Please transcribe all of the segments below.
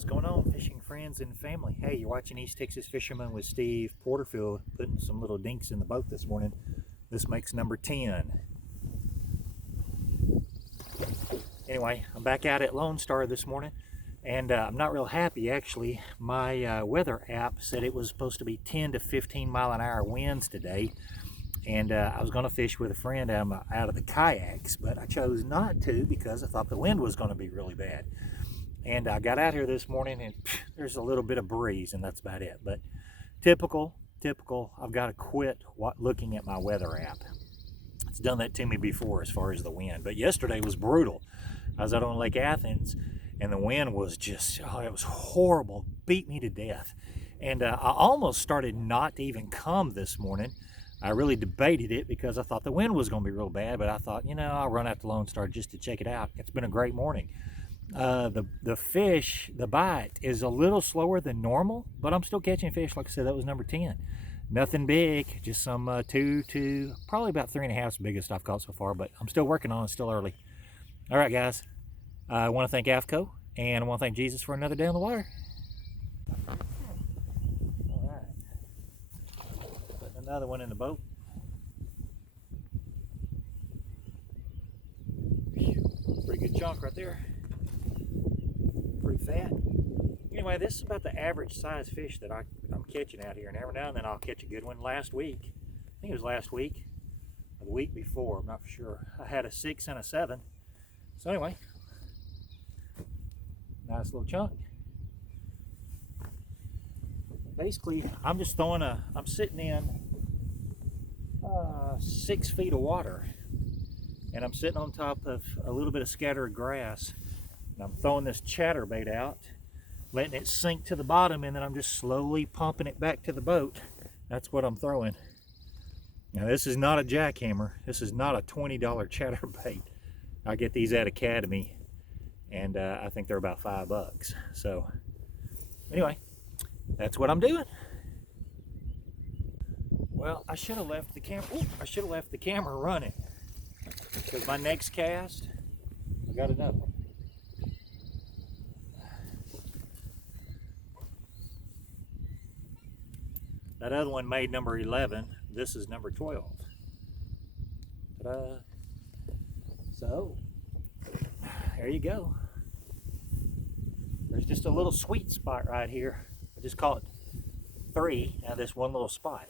What's going on, fishing friends and family? Hey, you're watching East Texas Fisherman with Steve Porterfield, putting some little dinks in the boat this morning. This makes number 10. Anyway, I'm back out at Lone Star this morning, and I'm not real happy actually. My weather app said it was supposed to be 10 to 15 mile an hour winds today, and I was going to fish with a friend out of the kayaks, but I chose not to because I thought the wind was going to be really bad. And I got out here this morning and there's a little bit of breeze, and that's about it. But typical, I've got to quit looking at my weather app. It's done that to me before as far as the wind. But yesterday was brutal. I was out on Lake Athens and the wind was just, it was horrible, beat me to death. And I almost started not to even come this morning. I really debated it because I thought the wind was going to be real bad, but I thought, I'll run out to Lone Star just to check it out. It's been a great morning. The fish, the bite is a little slower than normal, but I'm still catching fish. Like I said, that was number 10. Nothing big, just some probably about 3.5 is the biggest I've caught so far, but I'm still working on it, still early. All right, guys, I want to thank AFCO, and I want to thank Jesus for another day on the water. All right, putting another one in the boat. Pretty good chunk right there. Pretty fat. Anyway, this is about the average size fish that I'm catching out here, and every now and then I'll catch a good one. Last week, I think it was last week or the week before, I'm not for sure, I had a 6 and a 7. So anyway, nice little chunk. Basically, I'm just throwing I'm sitting in 6 feet of water, and I'm sitting on top of a little bit of scattered grass. I'm throwing this chatterbait out, letting it sink to the bottom, and then I'm just slowly pumping it back to the boat. That's what I'm throwing. Now, this is not a jackhammer. This is not a $20 chatterbait. I get these at Academy, and I think they're about $5. So anyway, that's what I'm doing. Well, I should have left the camera. I should have left the camera running, because my next cast, I got another one. That other one made number 11. This is number 12. Ta-da. So, there you go. There's just a little sweet spot right here. I just call it 3 out of this one little spot.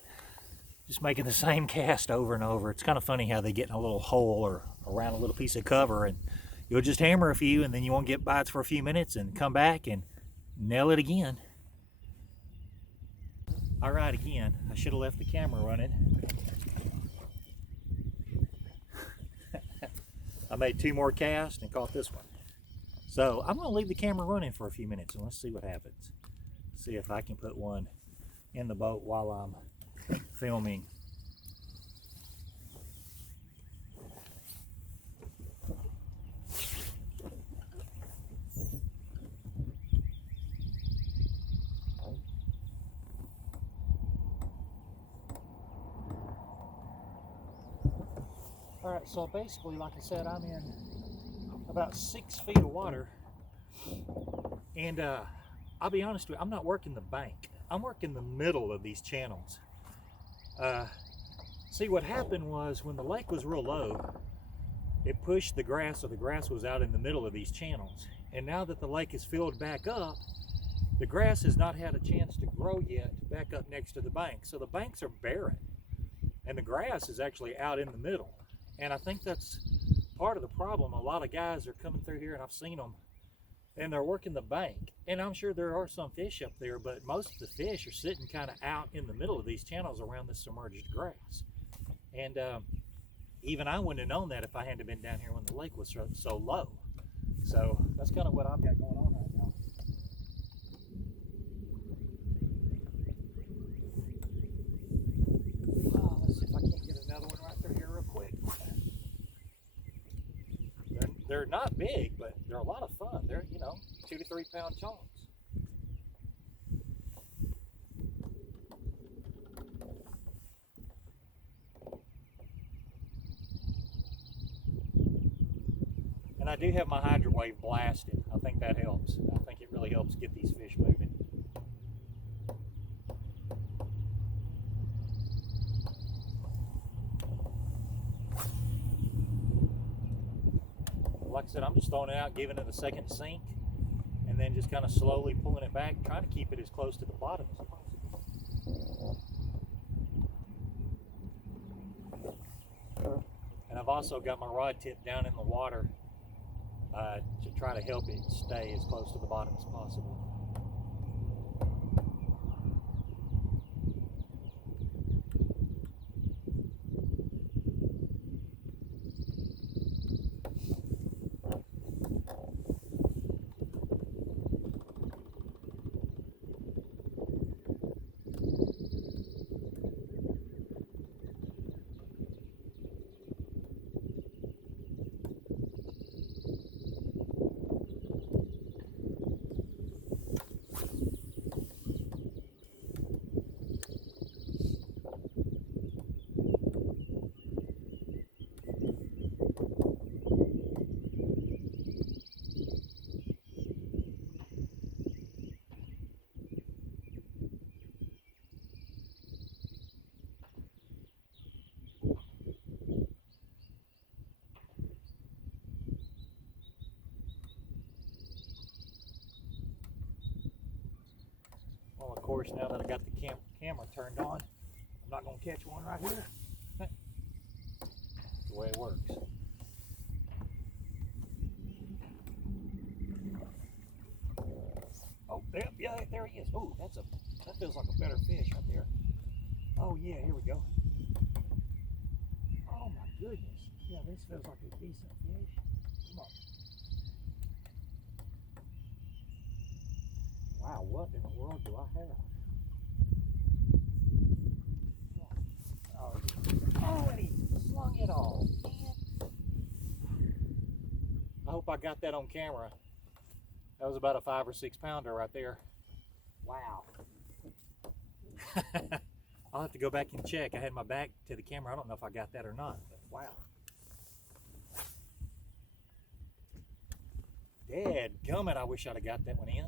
Just making the same cast over and over. It's kind of funny how they get in a little hole or around a little piece of cover, and you'll just hammer a few, and then you won't get bites for a few minutes and come back and nail it again. All right, again, I should have left the camera running. I made 2 more casts and caught this one. So I'm gonna leave the camera running for a few minutes and let's see what happens. See if I can put one in the boat while I'm filming. All right, so basically, like I said, I'm in about 6 feet of water, and I'll be honest with you, I'm not working the bank. I'm working the middle of these channels. See, what happened was when the lake was real low, it pushed the grass, so the grass was out in the middle of these channels. And now that the lake is filled back up, the grass has not had a chance to grow yet back up next to the bank. So the banks are barren, and the grass is actually out in the middle. And I think that's part of the problem. A lot of guys are coming through here, and I've seen them, and they're working the bank. And I'm sure there are some fish up there, but most of the fish are sitting kind of out in the middle of these channels around this submerged grass. And even I wouldn't have known that if I hadn't been down here when the lake was so low. So that's kind of what I've got going on right now. Let's see if I can't get another one right through here real quick. They're not big, but they're a lot of fun. They're, 2 to 3 pound chunks. And I do have my hydro wave blasted. I think that helps. I think it really really helps get these fish moving. Like I said, I'm just throwing it out, giving it a second to sink, and then just kind of slowly pulling it back, trying to keep it as close to the bottom as possible. And I've also got my rod tip down in the water to try to help it stay as close to the bottom as possible. Well, of course, now that I got the camera turned on, I'm not going to catch one right here. That's the way it works. Oh, yeah, there he is. Oh, that feels like a better fish right there. Oh yeah, here we go. Oh my goodness. Yeah, this feels like a decent fish. Come on. Wow, what in the world do I have? Oh, and he slung it off, man. I hope I got that on camera. That was about a 5 or 6 pounder right there. Wow. I'll have to go back and check. I had my back to the camera. I don't know if I got that or not, but wow. Dadgummit, I wish I'd have got that one in.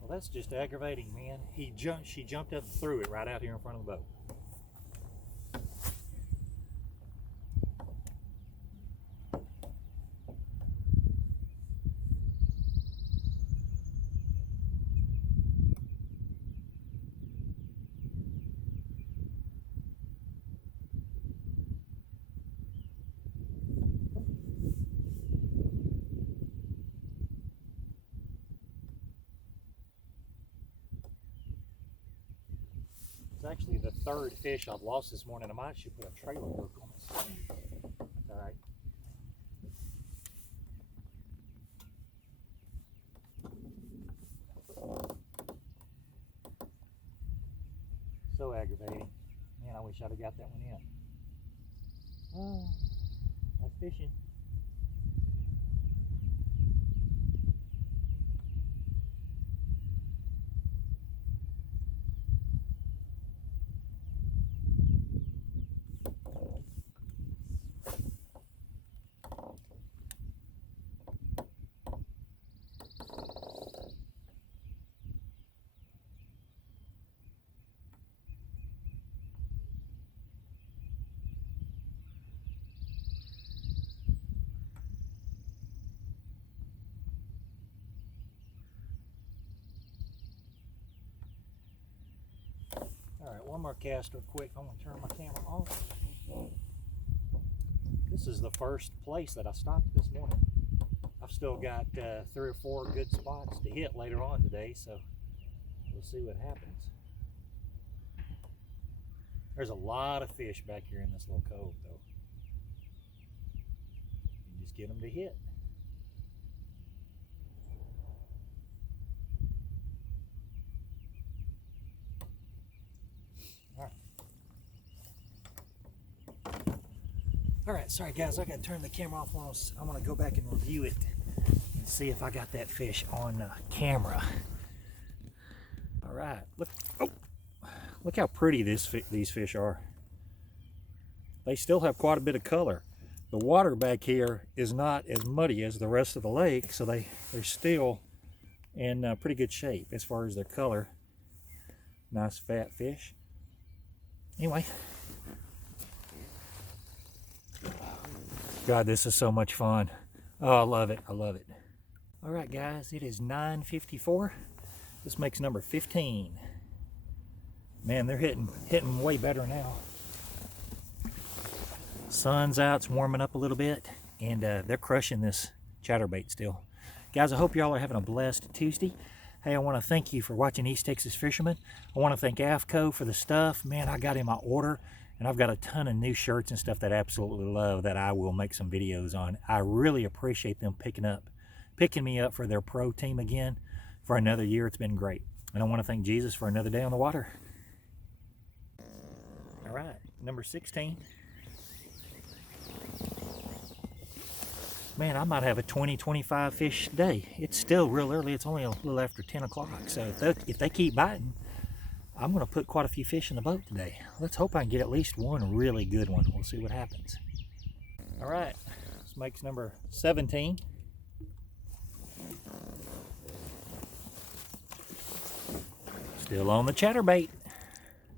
Well, that's just aggravating, man. She jumped up and threw it right out here in front of the boat. It's actually the third fish I've lost this morning. I might should put a trailer hook on this thing. That's all right. So aggravating. Man, I wish I'd have got that one in. Oh, that's fishing. All right, one more cast real quick. I'm gonna turn my camera off. This is the first place that I stopped this morning. I've still got 3 or 4 good spots to hit later on today, so we'll see what happens. There's a lot of fish back here in this little cove, though. You just get them to hit. All right. All right, sorry guys, I gotta turn the camera off. I want to go back and review it and see if I got that fish on camera. All right, look how pretty these fish are. They still have quite a bit of color. The water back here is not as muddy as the rest of the lake, so they're still in pretty good shape as far as their color. Nice fat fish. Anyway, God, this is so much fun. Oh, I love it. I love it. All right, guys, it is 9:54. This makes number 15. Man, they're hitting way better now. Sun's out, it's warming up a little bit, and they're crushing this chatterbait still. Guys, I hope y'all are having a blessed Tuesday. Hey, I want to thank you for watching East Texas Fisherman. I want to thank AFCO for the stuff. Man, I got in my order, and I've got a ton of new shirts and stuff that I absolutely love that I will make some videos on. I really appreciate them picking me up for their pro team again for another year. It's been great. And I want to thank Jesus for another day on the water. All right, number 16. Man, I might have a 20-25 fish day. It's still real early. It's only a little after 10 o'clock. So if they keep biting, I'm going to put quite a few fish in the boat today. Let's hope I can get at least one really good one. We'll see what happens. All right, this makes number 17. Still on the chatterbait.